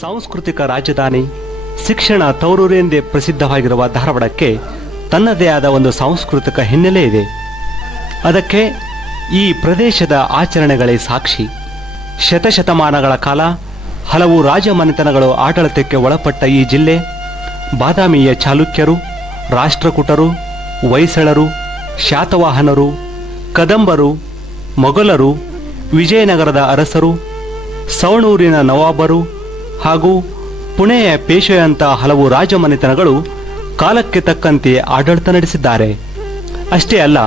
ಸಾಂಸ್ಕೃತಿಕ ರಾಜಧಾನಿ, ಶಿಕ್ಷಣ ತವರೂರೆಂದೇ ಪ್ರಸಿದ್ಧವಾಗಿರುವ ಧಾರವಾಡಕ್ಕೆ ತನ್ನದೇ ಆದ ಒಂದು ಸಾಂಸ್ಕೃತಿಕ ಹಿನ್ನೆಲೆ ಇದೆ. ಅದಕ್ಕೆ ಈ ಪ್ರದೇಶದ ಆಚರಣೆಗಳೇ ಸಾಕ್ಷಿ. ಶತಶತಮಾನಗಳ ಕಾಲ ಹಲವು ರಾಜಮನೆತನಗಳು ಆಡಳಿತಕ್ಕೆ ಒಳಪಟ್ಟ ಈ ಜಿಲ್ಲೆ ಬಾದಾಮಿಯ ಚಾಲುಕ್ಯರು, ರಾಷ್ಟ್ರಕೂಟರು, ಹೊಯ್ಸಳರು, ಶಾತವಾಹನರು, ಕದಂಬರು, ಮೊಘಲರು, ವಿಜಯನಗರದ ಅರಸರು, ಸವಣೂರಿನ ನವಾಬರು ಹಾಗೂ ಪುಣೆಯ ಪೇಶ್ವೆಯಂಥ ಹಲವು ರಾಜಮನೆತನಗಳು ಕಾಲಕ್ಕೆ ತಕ್ಕಂತೆ ಆಡಳಿತ ನಡೆಸಿದ್ದಾರೆ. ಅಷ್ಟೇ ಅಲ್ಲ,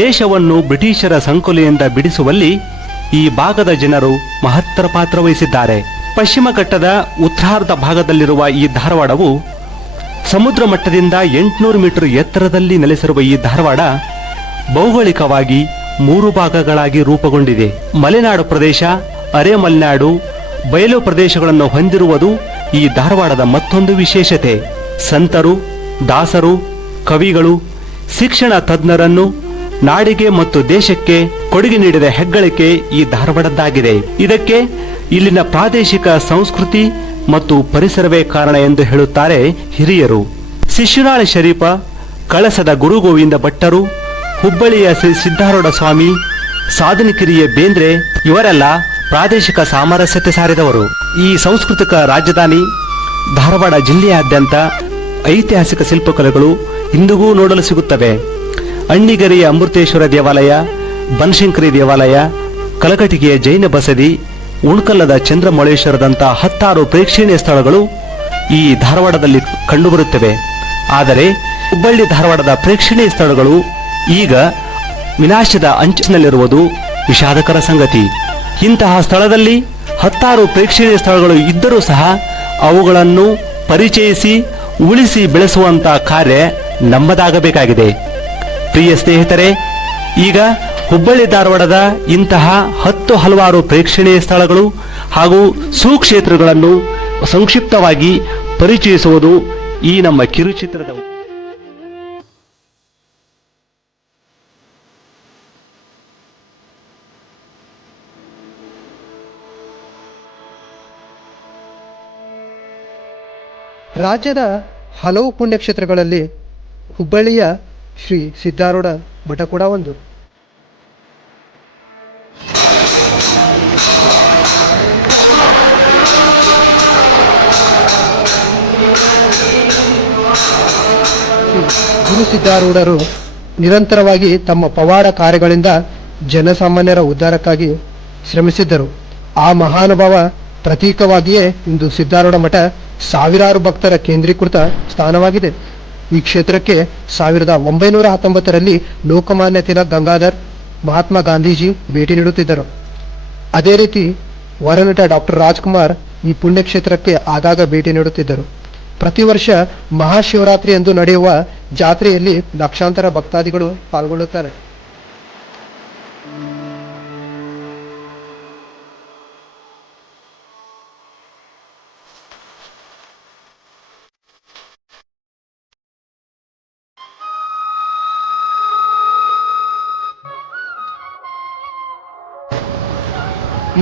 ದೇಶವನ್ನು ಬ್ರಿಟಿಷರ ಸಂಕೊಲೆಯಿಂದ ಬಿಡಿಸುವಲ್ಲಿ ಈ ಭಾಗದ ಜನರು ಮಹತ್ತರ ಪಾತ್ರ ವಹಿಸಿದ್ದಾರೆ. ಪಶ್ಚಿಮ ಘಟ್ಟದ ಉತ್ತರಾರ್ಧ ಭಾಗದಲ್ಲಿರುವ ಈ ಧಾರವಾಡವು ಸಮುದ್ರ ಮಟ್ಟದಿಂದ 800 ಮೀಟರ್ ಎತ್ತರದಲ್ಲಿ ನೆಲೆಸಿರುವ ಈ ಧಾರವಾಡ ಭೌಗೋಳಿಕವಾಗಿ 3 ಭಾಗಗಳಾಗಿ ರೂಪುಗೊಂಡಿದೆ. ಮಲೆನಾಡು ಪ್ರದೇಶ, ಅರೆಮಲೆನಾಡು, ಬಯಲು ಪ್ರದೇಶಗಳನ್ನು ಹೊಂದಿರುವುದು ಈ ಧಾರವಾಡದ ಮತ್ತೊಂದು ವಿಶೇಷತೆ. ಸಂತರು, ದಾಸರು, ಕವಿಗಳು, ಶಿಕ್ಷಣ ತಜ್ಞರನ್ನು ನಾಡಿಗೆ ಮತ್ತು ದೇಶಕ್ಕೆ ಕೊಡುಗೆ ನೀಡಿದ ಹೆಗ್ಗಳಿಕೆ ಈ ಧಾರವಾಡದ್ದಾಗಿದೆ. ಇದಕ್ಕೆ ಇಲ್ಲಿನ ಪ್ರಾದೇಶಿಕ ಸಂಸ್ಕೃತಿ ಮತ್ತು ಪರಿಸರವೇ ಕಾರಣ ಎಂದು ಹೇಳುತ್ತಾರೆ ಹಿರಿಯರು. ಶಿಶುನಾಳ ಶರೀಫ, ಕಳಸದ ಗುರು ಗೋವಿಂದ ಭಟ್ಟರು, ಹುಬ್ಬಳ್ಳಿಯ ಶ್ರೀ ಸಿದ್ದಾರೂಢ ಸ್ವಾಮಿ, ಸಾಧನಕಿರಿಯ ಬೇಂದ್ರೆ ಇವರೆಲ್ಲ ಪ್ರಾದೇಶಿಕ ಸಾಮರಸ್ಯತೆ ಸಾರಿದವರು. ಈ ಸಾಂಸ್ಕೃತಿಕ ರಾಜಧಾನಿ ಧಾರವಾಡ ಜಿಲ್ಲೆಯಾದ್ಯಂತ ಐತಿಹಾಸಿಕ ಶಿಲ್ಪಕಲೆಗಳು ಇಂದಿಗೂ ನೋಡಲು ಸಿಗುತ್ತವೆ. ಅಣ್ಣಿಗರಿಯ ಅಮೃತೇಶ್ವರ ದೇವಾಲಯ, ಬನಶಂಕರಿ ದೇವಾಲಯ, ಕಲಕಟಿಗೆಯ ಜೈನ ಬಸದಿ, ಉಣ್ಕಲ್ಲದ ಚಂದ್ರಮೌಳೇಶ್ವರದಂಥ 10 ಪ್ರೇಕ್ಷಣೀಯ ಸ್ಥಳಗಳು ಈ ಧಾರವಾಡದಲ್ಲಿ ಕಂಡುಬರುತ್ತವೆ. ಆದರೆ ಹುಬ್ಬಳ್ಳಿ ಧಾರವಾಡದ ಪ್ರೇಕ್ಷಣೀಯ ಸ್ಥಳಗಳು ಈಗ ವಿನಾಶದ ಅಂಚಿನಲ್ಲಿರುವುದು ವಿಷಾದಕರ ಸಂಗತಿ. ಇಂತಹ ಸ್ಥಳದಲ್ಲಿ 10 ಪ್ರೇಕ್ಷಣೀಯ ಸ್ಥಳಗಳು ಇದ್ದರೂ ಸಹ ಅವುಗಳನ್ನು ಪರಿಚಯಿಸಿ ಉಳಿಸಿ ಬೆಳೆಸುವಂಥ ಕಾರ್ಯ ನಮ್ಮದಾಗಬೇಕಾಗಿದೆ. ಪ್ರಿಯ ಸ್ನೇಹಿತರೆ, ಈಗ ಹುಬ್ಬಳ್ಳಿ ಧಾರವಾಡದ ಇಂತಹ ಹಲವಾರು ಪ್ರೇಕ್ಷಣೀಯ ಸ್ಥಳಗಳು ಹಾಗೂ ಸುಕ್ಷೇತ್ರಗಳನ್ನು ಸಂಕ್ಷಿಪ್ತವಾಗಿ ಪರಿಚಯಿಸುವುದು ಈ ನಮ್ಮ ಕಿರುಚಿತ್ರದ ರಾಜ್ಯದ ಹಲವು ಪುಣ್ಯಕ್ಷೇತ್ರಗಳಲ್ಲಿ ಹುಬ್ಬಳ್ಳಿಯ ಶ್ರೀ ಸಿದ್ದಾರೂಢ ಮಠ ಕೂಡ ಒಂದು. ಗುರು ಸಿದ್ದಾರೂಢರು ನಿರಂತರವಾಗಿ ತಮ್ಮ ಪವಾಡ ಕಾರ್ಯಗಳಿಂದ ಜನಸಾಮಾನ್ಯರ ಉದ್ಧಾರಕ್ಕಾಗಿ ಶ್ರಮಿಸಿದ್ದರು. ಆ ಮಹಾನುಭಾವ ಪ್ರತೀಕವಾಗಿಯೇ ಇಂದು ಸಿದ್ದಾರೂಢ ಮಠ ಸಾವಿರಾರು ಭಕ್ತರ ಕೇಂದ್ರೀಕೃತ ಸ್ಥಾನವಾಗಿದೆ. ಈ ಕ್ಷೇತ್ರಕ್ಕೆ 1919ರಲ್ಲಿ ಲೋಕಮಾನ್ಯ ತಿಲಕ್ ಗಂಗಾಧರ್, ಮಹಾತ್ಮ ಗಾಂಧೀಜಿ ಭೇಟಿ ನೀಡುತ್ತಿದ್ದರು. ಅದೇ ರೀತಿ ವರನಟ ಡಾಕ್ಟರ್ ರಾಜ್ಕುಮಾರ್ ಈ ಪುಣ್ಯಕ್ಷೇತ್ರಕ್ಕೆ ಆಗಾಗ ಭೇಟಿ ನೀಡುತ್ತಿದ್ದರು. ಪ್ರತಿ ವರ್ಷ ಮಹಾಶಿವರಾತ್ರಿ ಎಂದು ನಡೆಯುವ ಜಾತ್ರೆಯಲ್ಲಿ ಲಕ್ಷಾಂತರ ಭಕ್ತಾದಿಗಳು ಪಾಲ್ಗೊಳ್ಳುತ್ತಾರೆ.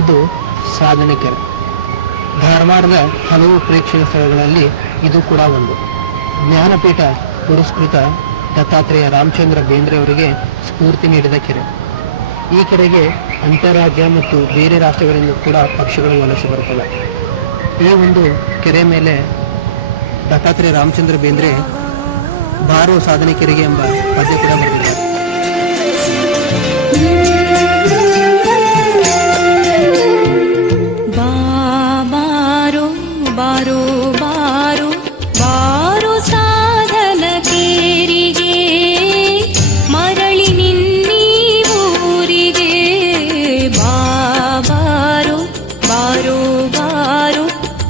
ಇದು ಸಾಧನೆ ಕೆರೆ. ಧಾರವಾಡದ ಹಲವು ಪ್ರೇಕ್ಷಣೀಯ ಸ್ಥಳಗಳಲ್ಲಿ ಇದು ಕೂಡ ಒಂದು. ಜ್ಞಾನಪೀಠ ಪುರಸ್ಕೃತ ದತ್ತಾತ್ರೇಯ ರಾಮಚಂದ್ರ ಬೇಂದ್ರೆ ಅವರಿಗೆ ಸ್ಫೂರ್ತಿ ನೀಡಿದ ಕೆರೆ. ಈ ಕೆರೆಗೆ ಅಂತಾರಾಜ್ಯ ಮತ್ತು ಬೇರೆ ರಾಷ್ಟ್ರಗಳಿಂದ ಕೂಡ ಪಕ್ಷಿಗಳು ವಲಸೆ ಬರುತ್ತವೆ. ಈ ಒಂದು ಕೆರೆ ಮೇಲೆ ದತ್ತಾತ್ರೇಯ ರಾಮಚಂದ್ರ ಬೇಂದ್ರೆ ಬಾರೋ ಸಾಧನೆ ಕೆರೆಗೆ ಎಂಬ ಪದ್ಯ ಕೂಡ ಬರೆದಿದ್ದಾರೆ. ಬಾರೋ ಬಾರೋ ಬಾರೋ ಸಾಧನ ಕೇರಿಗೆ, ಮರಳಿ ನಿನ್ನೀ ಊರಿಗೆ. ಬಾರೋ ಬಾರೋ ಬಾರೋ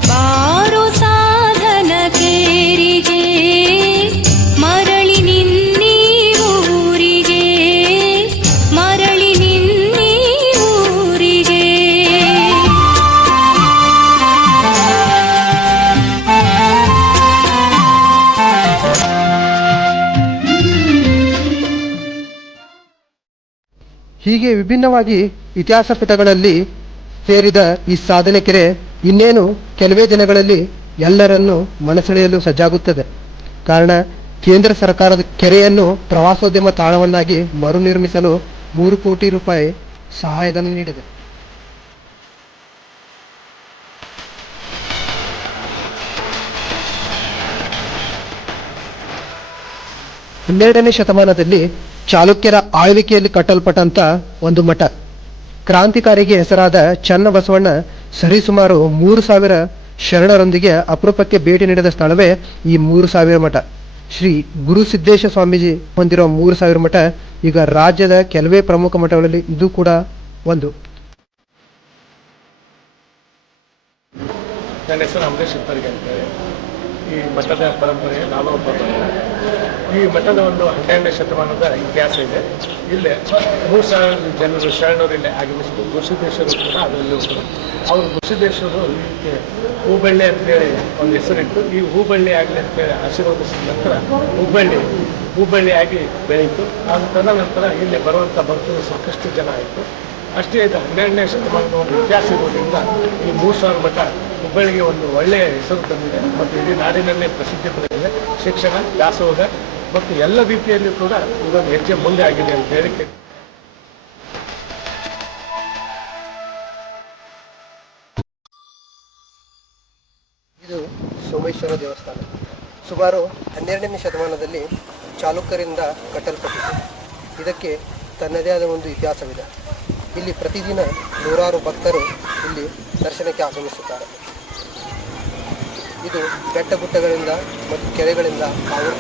ಬಾರೋ ಸಾಧನ ಕೇರಿಗೆ, ಮರಳಿ ನಿನ್ನೀ ಊರಿಗೆ, ಮರಳಿ ನಿನ್ನೀ ಊರಿಗೆ. ಹೀಗೆ ವಿಭಿನ್ನವಾಗಿ ಇತಿಹಾಸ ಪುಟಗಳಲ್ಲಿ ಸೇರಿದ ಈ ಸಾಧನೆ ಕೆರೆ ಇನ್ನೇನು ಕೆಲವೇ ದಿನಗಳಲ್ಲಿ ಎಲ್ಲರನ್ನೂ ಮನಸೆಳೆಯಲು ಸಜ್ಜಾಗುತ್ತದೆ. ಕಾರಣ, ಕೇಂದ್ರ ಸರ್ಕಾರದ ಕೆರೆಯನ್ನು ಪ್ರವಾಸೋದ್ಯಮ ತಾಣವನ್ನಾಗಿ ಮರುನಿರ್ಮಿಸಲು 3 ಕೋಟಿ ರೂಪಾಯಿ ಸಹಾಯಧನ ನೀಡಿದೆ. 12ನೇ ಶತಮಾನದಲ್ಲಿ ಚಾಲುಕ್ಯರ ಆಳ್ವಿಕೆಯಲ್ಲಿ ಕಟ್ಟಲ್ಪಟ್ಟಂತ ಒಂದು ಮಠ. ಕ್ರಾಂತಿಕಾರಿಗೆ ಹೆಸರಾದ ಚನ್ನಬಸವಣ್ಣ ಸರಿಸುಮಾರು 3,000 ಶರಣರೊಂದಿಗೆ ಅಪರೂಪಕ್ಕೆ ಭೇಟಿ ನೀಡಿದ ಸ್ಥಳವೇ ಈ 3,000 ಮಠ. ಶ್ರೀ ಗುರುಸಿದ್ದೇಶ ಸ್ವಾಮೀಜಿ ಹೊಂದಿರುವ 3,000 ಮಠ ಈಗ ರಾಜ್ಯದ ಕೆಲವೇ ಪ್ರಮುಖ ಮಠಗಳಲ್ಲಿ ಇದು ಕೂಡ ಒಂದು. ನನ್ನ ಹೆಸರು ಅಂಬರೀಶ್ ಇಪ್ಪರಿಗೆ ಅಂತೇಳಿ. ಈ ಮಠದ ಪರಂಪರೆ ನಾನು ಒಬ್ಬ ಭಕ್ತ. ಈ ಮಠದ ಒಂದು 12ನೇ ಶತಮಾನದ ಇತಿಹಾಸ ಇದೆ. ಇಲ್ಲೇ 3,000 ಜನರು ಶರಣರು ಇಲ್ಲಿ ಆಗಮಿಸಿದ್ರು. ಗುರುಸಿದ್ದೇಶ್ವರು ಕೂಡ ಅದರಲ್ಲಿ ಒಬ್ಬರು. ಅವರು ಗುರುಸಿದ್ದೇಶ್ವರು ಇದಕ್ಕೆ ಹೂಬಳ್ಳಿ ಅಂತೇಳಿ ಒಂದು ಹೆಸರಿಟ್ಟು ಈ ಹೂಬಳ್ಳಿ ಆಗಲಿ ಅಂತೇಳಿ ಆಶೀರ್ವದಿಸಿದ ನಂತರ ಹೂಬಳ್ಳಿಯಾಗಿ ಬೆಳೀತು. ತದನಂತರ ಇಲ್ಲಿ ಬರುವಂಥ ಭಕ್ತರು ಸಾಕಷ್ಟು ಜನ ಆಯಿತು. ಅಷ್ಟೇ ಇದು 12ನೇ ಶತಮಾನದ ಒಂದು ಇತಿಹಾಸ ಇರೋದ್ರಿಂದ ಈ 3,000 ಮಠ ಹುಬ್ಬಳ್ಳಿಗೆ ಒಂದು ಒಳ್ಳೆಯ ಹೆಸರು ತಂದಿದೆ ಮತ್ತು ಇಡೀ ನಾಡಿನಲ್ಲೇ ಪ್ರಸಿದ್ಧಿ ಪಡೆದಿದೆ. ಶಿಕ್ಷಣ, ದಾಸೋಹ ಮತ್ತು ಎಲ್ಲ ರೀತಿಯಲ್ಲಿ ಕೂಡ ಇದೊಂದು ಹೆಜ್ಜೆ ಮುಂದೆ ಆಗಿದೆ ಅಂತ ಹೇಳಿಕೆ. ಇದು ಸೋಮೇಶ್ವರ ದೇವಸ್ಥಾನ. ಸುಮಾರು 12ನೇ ಶತಮಾನದಲ್ಲಿ ಚಾಲುಕ್ಯರಿಂದ ಕಟ್ಟಲ್ಪಟ್ಟಿದೆ. ಇದಕ್ಕೆ ತನ್ನದೇ ಆದ ಒಂದು ಇತಿಹಾಸವಿದೆ. ಇಲ್ಲಿ ಪ್ರತಿದಿನ ನೂರಾರು ಭಕ್ತರು ಇಲ್ಲಿ ದರ್ಶನಕ್ಕೆ ಆಗಮಿಸುತ್ತಾರೆ. ಇದು ಬೆಟ್ಟ ಗುಡ್ಡಗಳಿಂದ ಮತ್ತು ಕೆರೆಗಳಿಂದ ಆವೃತ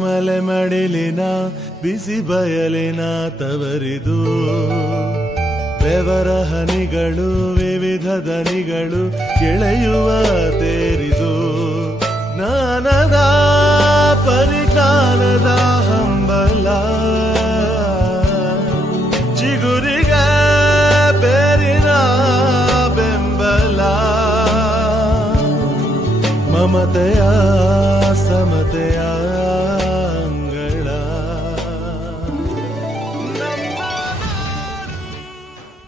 ಮಲೆ ಮಡಿಲಿನ ಬಿಸಿ ಬಯಲಿನ ತವರಿದು ಬೆವರ ಹನಿಗಳು ವಿವಿಧ ದನಿಗಳು ಕೆಳೆಯುವ ತೇರಿದು ಜ್ಞಾನದ ಪರಿಜ್ಞಾನದ ಹಂಬಲ ಚಿಗುರಿಗೆ ಬೇರಿನ ಬೆಂಬಲ ಮಮತೆಯ ಸಮತೆಯ ಅಂಗಳ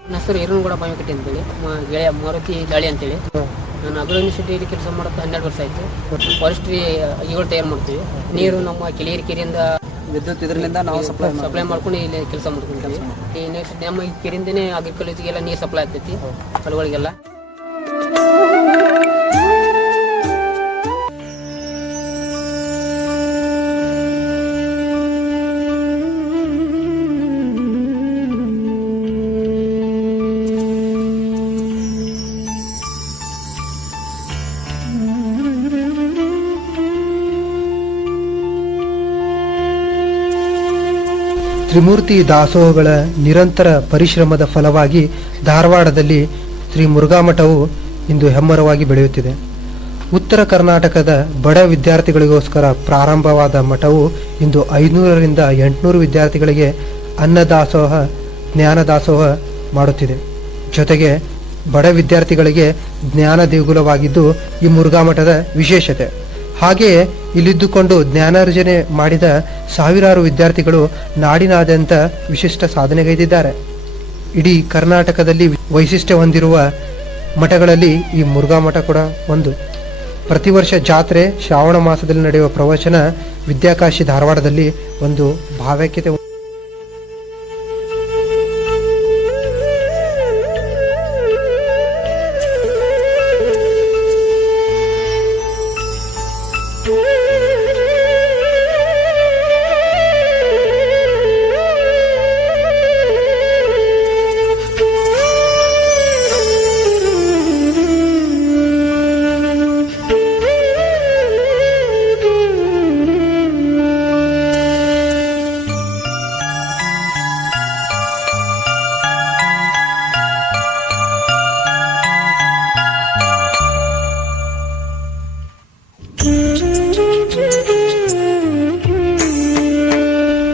ನನ್ನ ಹೆಸರು ಹಿರನಗೌಡ ಬಾವಿಕಟ್ಟಿ ಅಂತೇಳಿ ಗೆಳೆಯ ಮಾರುತಿ ದಾಳಿ ಅಂತೇಳಿ. ನಾನು ಅಗ್ರೋ ಯೂನಿವರ್ಸಿಟಿಯಲ್ಲಿ ಕೆಲಸ ಮಾಡೋದು 12 ವರ್ಷ ಆಯಿತು. ಫಾರೆಸ್ಟ್ರಿ ಈಗಳು ತಯಾರು ಮಾಡ್ತೀವಿ. ನೀರು ನಮ್ಮ ಕೆಲಿಯರಿ ಕೆರೆಯಿಂದ ವಿದ್ಯುತ್ ಇದರಿಂದ ನಾವು ಸಪ್ಲೈ ಮಾಡ್ಕೊಂಡು ಇಲ್ಲಿ ಕೆಲಸ ಮಾಡ್ಕೊಂತೀವಿ. ಈ ನೆಕ್ಸ್ಟ್ ನಮ್ಮ ಈ ಕೆರೆಯಿಂದನೇ ಅಗ್ರಿಕಲ್ಚರ್ಗೆಲ್ಲ ನೀರು ಸಪ್ಲೈ ಆಗ್ತೈತಿ ಹೊಲಗಳಿಗೆಲ್ಲ. ತ್ರಿಮೂರ್ತಿ ದಾಸೋಹಗಳ ನಿರಂತರ ಪರಿಶ್ರಮದ ಫಲವಾಗಿ ಧಾರವಾಡದಲ್ಲಿ ಶ್ರೀ ಮುರುಘಾಮಠವು ಇಂದು ಹೆಮ್ಮರವಾಗಿ ಬೆಳೆಯುತ್ತಿದೆ. ಉತ್ತರ ಕರ್ನಾಟಕದ ಬಡ ವಿದ್ಯಾರ್ಥಿಗಳಿಗೋಸ್ಕರ ಪ್ರಾರಂಭವಾದ ಮಠವು ಇಂದು 500ರಿಂದ 800 ವಿದ್ಯಾರ್ಥಿಗಳಿಗೆ ಅನ್ನದಾಸೋಹ ಜ್ಞಾನದಾಸೋಹ ಮಾಡುತ್ತಿದೆ. ಜೊತೆಗೆ ಬಡ ವಿದ್ಯಾರ್ಥಿಗಳಿಗೆ ಜ್ಞಾನ ದೇಗುಲವಾಗಿದ್ದು ಈ ಮುರುಘಾಮಠದ ವಿಶೇಷತೆ. ಹಾಗೆಯೇ ಇಲ್ಲಿದ್ದುಕೊಂಡು ಜ್ಞಾನಾರ್ಜನೆ ಮಾಡಿದ ಸಾವಿರಾರು ವಿದ್ಯಾರ್ಥಿಗಳು ನಾಡಿನಾದ್ಯಂತ ವಿಶಿಷ್ಟ ಸಾಧನೆಗೈದಿದ್ದಾರೆ. ಇಡೀ ಕರ್ನಾಟಕದಲ್ಲಿ ವೈಶಿಷ್ಟ್ಯ ಹೊಂದಿರುವ ಮಠಗಳಲ್ಲಿ ಈ ಮುರುಘಾಮಠ ಕೂಡ ಒಂದು. ಪ್ರತಿ ವರ್ಷ ಜಾತ್ರೆ, ಶ್ರಾವಣ ಮಾಸದಲ್ಲಿ ನಡೆಯುವ ಪ್ರವಚನ, ವಿದ್ಯಾಕಾಶಿ ಧಾರವಾಡದಲ್ಲಿ ಒಂದು ಭಾವೈಕ್ಯತೆ.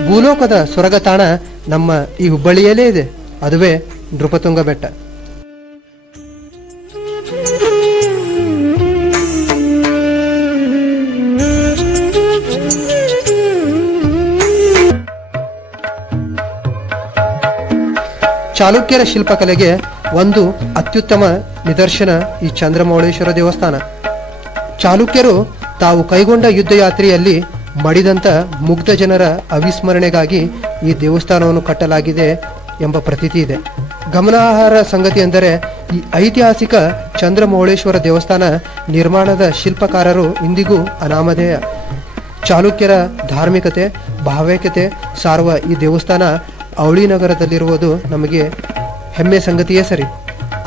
ಭೂಲೋಕದ ಸ್ವರ್ಗತಾಣ ನಮ್ಮ ಈ ಹುಬ್ಬಳ್ಳಿಯಲ್ಲೇ ಇದೆ. ಅದುವೇ ನೃಪತುಂಗ ಬೆಟ್ಟ. ಚಾಲುಕ್ಯರ ಶಿಲ್ಪಕಲೆಗೆ ಒಂದು ಅತ್ಯುತ್ತಮ ನಿದರ್ಶನ ಈ ಚಂದ್ರಮೌಳೇಶ್ವರ ದೇವಸ್ಥಾನ. ಚಾಲುಕ್ಯರು ತಾವು ಕೈಗೊಂಡ ಯುದ್ಧಯಾತ್ರೆಯಲ್ಲಿ ಮಡಿದಂಥ ಮುಗ್ಧ ಜನರ ಅವಿಸ್ಮರಣೆಗಾಗಿ ಈ ದೇವಸ್ಥಾನವನ್ನು ಕಟ್ಟಲಾಗಿದೆ ಎಂಬ ಪ್ರತೀತಿ ಇದೆ. ಗಮನಾರ್ಹ ಸಂಗತಿ ಎಂದರೆ ಈ ಐತಿಹಾಸಿಕ ಚಂದ್ರಮೌಳೇಶ್ವರ ದೇವಸ್ಥಾನ ನಿರ್ಮಾಣದ ಶಿಲ್ಪಕಾರರು ಇಂದಿಗೂ ಅನಾಮಧೇಯ. ಚಾಲುಕ್ಯರ ಧಾರ್ಮಿಕತೆ, ಭಾವೈಕ್ಯತೆ ಸಾರುವ ಈ ದೇವಸ್ಥಾನ ಅವಳಿ ನಗರದಲ್ಲಿರುವುದು ನಮಗೆ ಹೆಮ್ಮೆ ಸಂಗತಿಯೇ ಸರಿ.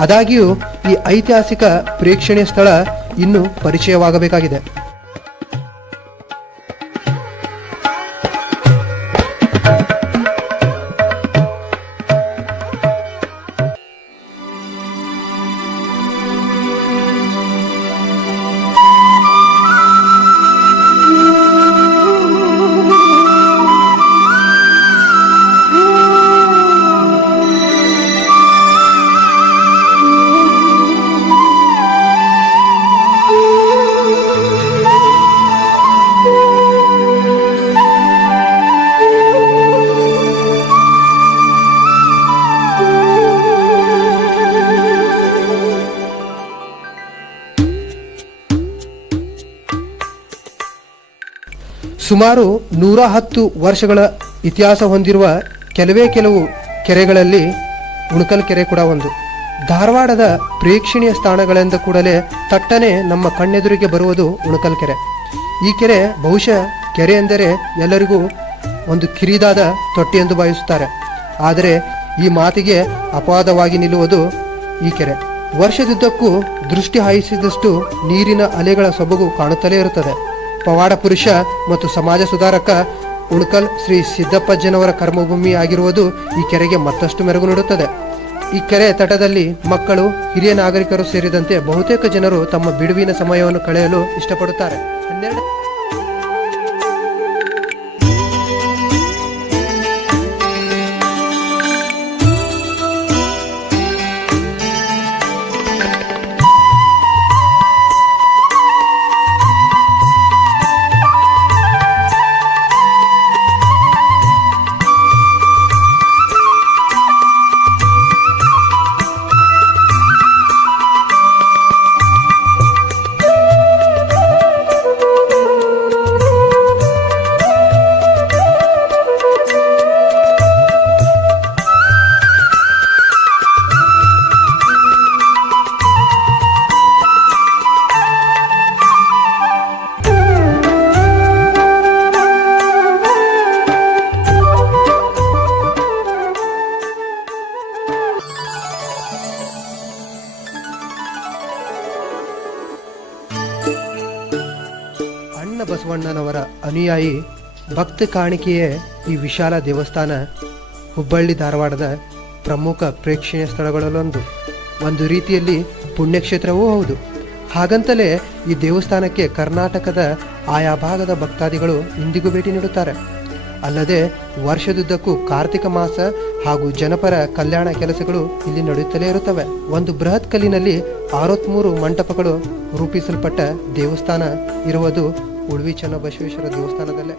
ಆದಾಗ್ಯೂ ಈ ಐತಿಹಾಸಿಕ ಪ್ರೇಕ್ಷಣೀಯ ಸ್ಥಳ ಇನ್ನೂ ಪರಿಚಯವಾಗಬೇಕಾಗಿದೆ. ಸುಮಾರು 110 ವರ್ಷಗಳ ಇತಿಹಾಸ ಹೊಂದಿರುವ ಕೆಲವು ಕೆರೆಗಳಲ್ಲಿ ಉಣಕಲ್ ಕೆರೆ ಕೂಡ ಒಂದು. ಧಾರವಾಡದ ಪ್ರೇಕ್ಷಣೀಯ ಸ್ಥಾನಗಳೆಂದ ಕೂಡಲೇ ತಟ್ಟನೆ ನಮ್ಮ ಕಣ್ಣೆದುರಿಗೆ ಬರುವುದು ಉಣಕಲ್ ಕೆರೆ. ಈ ಕೆರೆ ಬಹುಶಃ ಕೆರೆ ಎಂದರೆ ಎಲ್ಲರಿಗೂ ಒಂದು ಕಿರಿದಾದ ತೊಟ್ಟಿ ಎಂದು ಭಾವಿಸುತ್ತಾರೆ. ಆದರೆ ಈ ಮಾತಿಗೆ ಅಪವಾದವಾಗಿ ನಿಲ್ಲುವುದು ಈ ಕೆರೆ. ವರ್ಷದುದ್ದಕ್ಕೂ ದೃಷ್ಟಿ ಹಾಯಿಸಿದಷ್ಟು ನೀರಿನ ಅಲೆಗಳ ಸೊಬಗು ಕಾಣುತ್ತಲೇ ಇರುತ್ತದೆ. ಪವಾಡ ಪುರುಷ ಮತ್ತು ಸಮಾಜ ಸುಧಾರಕ ಉಣಕಲ್ ಶ್ರೀ ಸಿದ್ದಪ್ಪಜ್ಜನವರ ಕರ್ಮಭೂಮಿ ಆಗಿರುವುದು ಈ ಕೆರೆಗೆ ಮತ್ತಷ್ಟು ಮೆರುಗು ನೀಡುತ್ತದೆ. ಈ ಕೆರೆ ತಟದಲ್ಲಿ ಮಕ್ಕಳು, ಹಿರಿಯ ನಾಗರಿಕರು ಸೇರಿದಂತೆ ಬಹುತೇಕ ಜನರು ತಮ್ಮ ಬಿಡುವಿನ ಸಮಯವನ್ನು ಕಳೆಯಲು ಇಷ್ಟಪಡುತ್ತಾರೆ. 12 ಅಣ್ಣ ಬಸವಣ್ಣನವರ ಅನುಯಾಯಿ ಭಕ್ತ ಕಾಣಿಕೆಯೇ ಈ ವಿಶಾಲ ದೇವಸ್ಥಾನ ಹುಬ್ಬಳ್ಳಿ ಧಾರವಾಡದ ಪ್ರಮುಖ ಪ್ರೇಕ್ಷಣೀಯ ಸ್ಥಳಗಳಲ್ಲೊಂದು. ಒಂದು ರೀತಿಯಲ್ಲಿ ಪುಣ್ಯಕ್ಷೇತ್ರವೂ ಹೌದು. ಹಾಗಂತಲೇ ಈ ದೇವಸ್ಥಾನಕ್ಕೆ ಕರ್ನಾಟಕದ ಆಯಾ ಭಾಗದ ಭಕ್ತಾದಿಗಳು ಇಂದಿಗೂ ಭೇಟಿ ನೀಡುತ್ತಾರೆ. ಅಲ್ಲದೆ ವರ್ಷದುದ್ದಕ್ಕೂ ಕಾರ್ತಿಕ ಮಾಸ ಹಾಗೂ ಜನಪರ ಕಲ್ಯಾಣ ಕೆಲಸಗಳು ಇಲ್ಲಿ ನಡೆಯುತ್ತಲೇ ಇರುತ್ತವೆ. ಒಂದು ಬೃಹತ್ ಕಲ್ಲಿನಲ್ಲಿ 63 ಮಂಟಪಗಳು ರೂಪಿಸಲ್ಪಟ್ಟ ದೇವಸ್ಥಾನ ಇರುವುದು ಉಳ್ವಿ ಚನ್ನಬಸವೇಶ್ವರ ದೇವಸ್ಥಾನದಲ್ಲೇ.